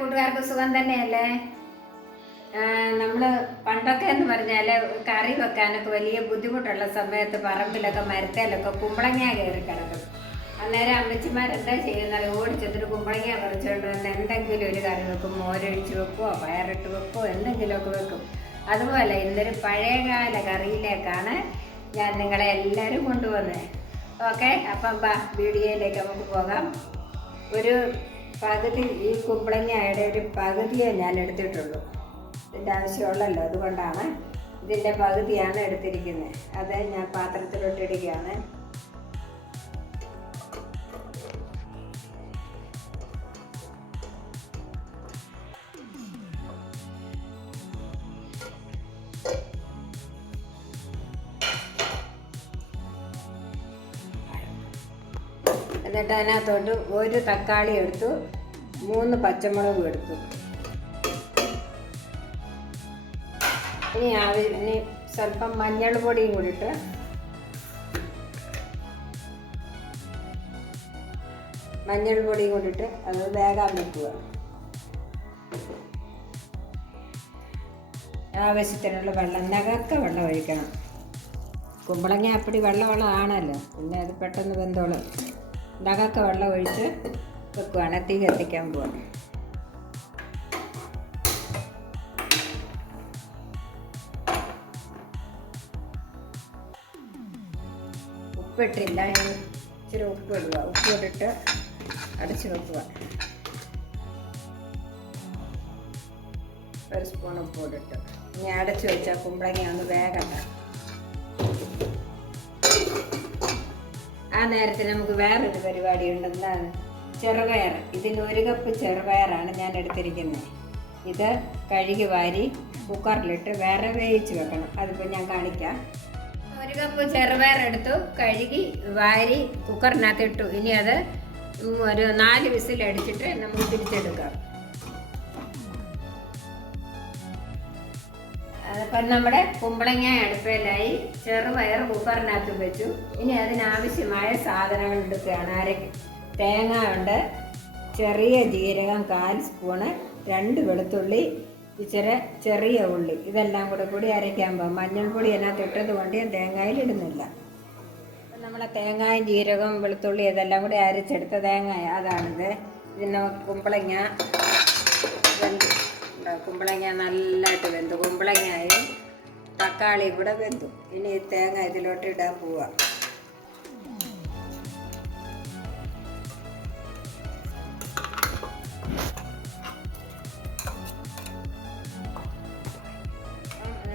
കൂട്ടുകാർക്ക് സുഖം തന്നെയല്ലേ? നമ്മൾ പണ്ടൊക്കെ എന്ന് പറഞ്ഞാൽ കറി വെക്കാനൊക്കെ വലിയ ബുദ്ധിമുട്ടുള്ള സമയത്ത് പറമ്പിലൊക്കെ മരത്തേലൊക്കെ കുമ്പളങ്ങ കയറി കിടക്കും. അന്നേരം അമ്മച്ചിമാരെന്താ ചെയ്യുന്നത്? ഓടിച്ചെന്നിട്ട് കുമ്പളങ്ങ പറിച്ചുകൊണ്ട് വന്ന് എന്തെങ്കിലും ഒരു കറി വെക്കും. മോരൊഴിച്ച് വെക്കുമോ പയറിട്ട് വെക്കുമോ എന്തെങ്കിലുമൊക്കെ വെക്കും. അതുപോലെ ഇന്നൊരു പഴയകാല കറിയിലേക്കാണ് ഞാൻ നിങ്ങളെ എല്ലാവരും കൊണ്ടുവന്നത്. ഓക്കെ, അപ്പം വീഡിയോയിലേക്ക് നമുക്ക് പോകാം. ഒരു പകുതി ഈ കുമ്പളങ്ങയുടെ ഒരു പകുതിയെ ഞാൻ എടുത്തിട്ടുള്ളൂ. ഇതിൻ്റെ ആവശ്യമുള്ളല്ലോ, അതുകൊണ്ടാണ് ഇതിൻ്റെ പകുതിയാണ് എടുത്തിരിക്കുന്നത്. അത് ഞാൻ പാത്രത്തിലോട്ടിടുകയാണ്. എന്നിട്ട് അതിനകത്തോട്ട് ഒരു തക്കാളി എടുത്തു, 3 പച്ചമുളകും എടുത്തു. ഇനി സ്വല്പം മഞ്ഞൾ പൊടിയും കൂടിയിട്ട് അത് വേഗം വെക്കുക. ആവശ്യത്തിനുള്ള വെള്ളം, നകക്ക വെള്ളം ഒഴിക്കണം. കുമ്പളങ്ങ അപ്പടി വെള്ളമാണല്ലോ, പിന്നെ അത് പെട്ടെന്ന് വെന്തോളും. നകക്ക വെള്ളം ഒഴിച്ച് വെക്കുവാണ്. തീ കത്തിക്കാൻ പോവാണ്. ഉപ്പിട്ടില്ല, ഇച്ചിരി ഉപ്പ് ഇടുക. ഉപ്പ് ഇട്ടിട്ട് അടച്ച് വെക്കുക. 1 സ്പൂൺ ഉപ്പ് ഇട്ടിട്ട് ഇനി അടച്ച് വെച്ചാൽ കുമ്പളങ്ങ ഒന്ന് വേഗണ്ട. ആ നേരത്തിൽ നമുക്ക് വേറൊരു പരിപാടി ഉണ്ട്. എന്താണ്? ചെറുപയർ. ഇതിന് 1 കപ്പ് ചെറുപയറാണ് ഞാൻ എടുത്തിരിക്കുന്നത്. ഇത് കഴുകി വാരി കുക്കറിലിട്ട് വേറെ വേവിച്ച് വെക്കണം. അതിപ്പോൾ ഞാൻ കാണിക്കാം. 1 കപ്പ് ചെറുപയർ എടുത്തു, കഴുകി വാരി കുക്കറിനകത്ത് ഇട്ടു. ഇനി അത് ഒരു 4 വിസിലടിച്ചിട്ട് നമുക്ക് തിരിച്ചെടുക്കാം. അതിപ്പം നമ്മുടെ കുമ്പളങ്ങ അടുപ്പയിലായി, ചെറുപയർ കുക്കറിനകത്ത് വെച്ചു. ഇനി അതിനാവശ്യമായ സാധനങ്ങൾ എടുക്കുകയാണ്. തേങ്ങ ഉണ്ട്, ചെറിയ ജീരകം 1/4 സ്പൂണ്, 2 വെളുത്തുള്ളി, ഇച്ചിരി ചെറിയ ഉള്ളി. ഇതെല്ലാം കൂടി അരയ്ക്കാൻ പോകും. മഞ്ഞൾപ്പൊടി അതിനകത്ത് ഇട്ടത് കൊണ്ട് ഞാൻ തേങ്ങയിൽ ഇടുന്നില്ല. അപ്പം നമ്മളെ തേങ്ങയും ജീരകം വെളുത്തുള്ളി ഇതെല്ലാം കൂടി അരച്ചെടുത്ത തേങ്ങ അതാണിത്. ഇതിന് കുമ്പളങ്ങ നല്ലതായിട്ട് വെന്തു. കുമ്പളങ്ങയും തക്കാളിയും കൂടെ വെന്തു. ഇനി ഈ തേങ്ങ ഇതിലോട്ട് ഇടാൻ പോവാം.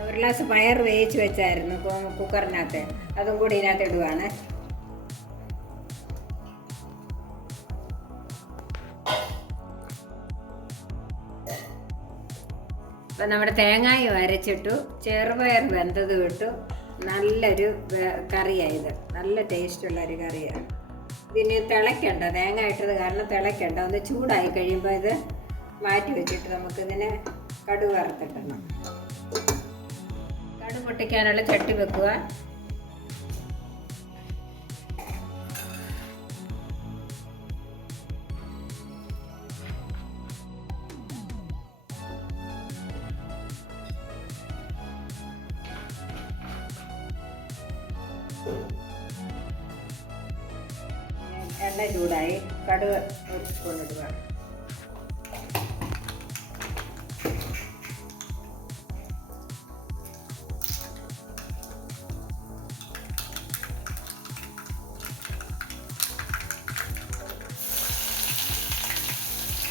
ഒരു ഗ്ലാസ് പയർ വേവിച്ച് വെച്ചായിരുന്നു കുക്കറിനകത്ത്, അതും കൂടി ഇതിനകത്ത് ഇടുവാണ്. അപ്പം നമ്മുടെ തേങ്ങയും അരച്ചിട്ടു, ചെറുപയർ വെന്തത് ഇട്ടു. നല്ലൊരു കറിയായത്, നല്ല ടേസ്റ്റുള്ളൊരു കറിയാണ്. ഇതിന് തിളയ്ക്കണ്ട, തേങ്ങ ഇട്ടത് കാരണം തിളയ്ക്കണ്ട. ഒന്ന് ചൂടായി കഴിയുമ്പോൾ ഇത് മാറ്റി വെച്ചിട്ട് നമുക്കിതിനെ കടുക് വറുത്തിട്ടണം. കടുക് പൊട്ടിക്കാനുള്ള ചട്ടി വെക്കുക. എണ്ണ ചൂടായി, കടുക് കൊണ്ടിടുക.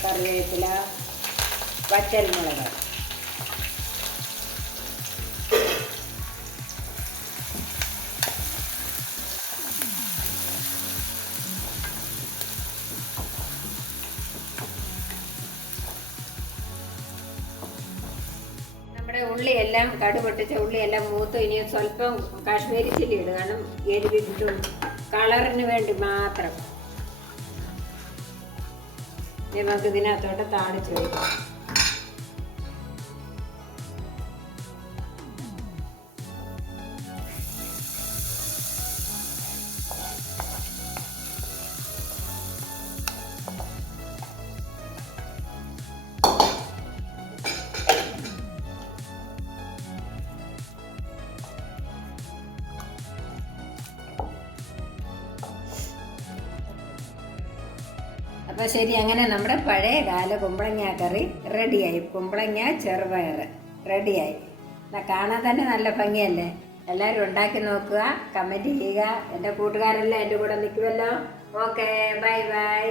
കറിവേപ്പില, വറ്റൽമുളക്, നമ്മുടെ ഉള്ളിയെല്ലാം കടുക് പൊട്ടിച്ച ഉള്ളിയെല്ലാം മൂത്ത്. ഇനി സ്വല്പം കാശ്മീരി ചില്ലി ഇടുക, കാരണം എരിവിട്ടും കളറിന് വേണ്ടി മാത്രം. നമുക്ക് ഇതിനകത്തോട്ട് താളിച്ച് വയ്ക്കാം. അപ്പോൾ ശരി, അങ്ങനെ നമ്മുടെ പഴയ കാല കുമ്പളങ്ങ കറി റെഡിയായി. കുമ്പളങ്ങ ചെറുപയർ റെഡിയായി. കാണാൻ തന്നെ നല്ല ഭംഗിയല്ലേ? എല്ലാവരും ഉണ്ടാക്കി നോക്കുക, കമൻറ്റ് ചെയ്യുക. എൻ്റെ കൂട്ടുകാരെല്ലാം എൻ്റെ കൂടെ നിൽക്കുമല്ലോ. Okay, bye bye.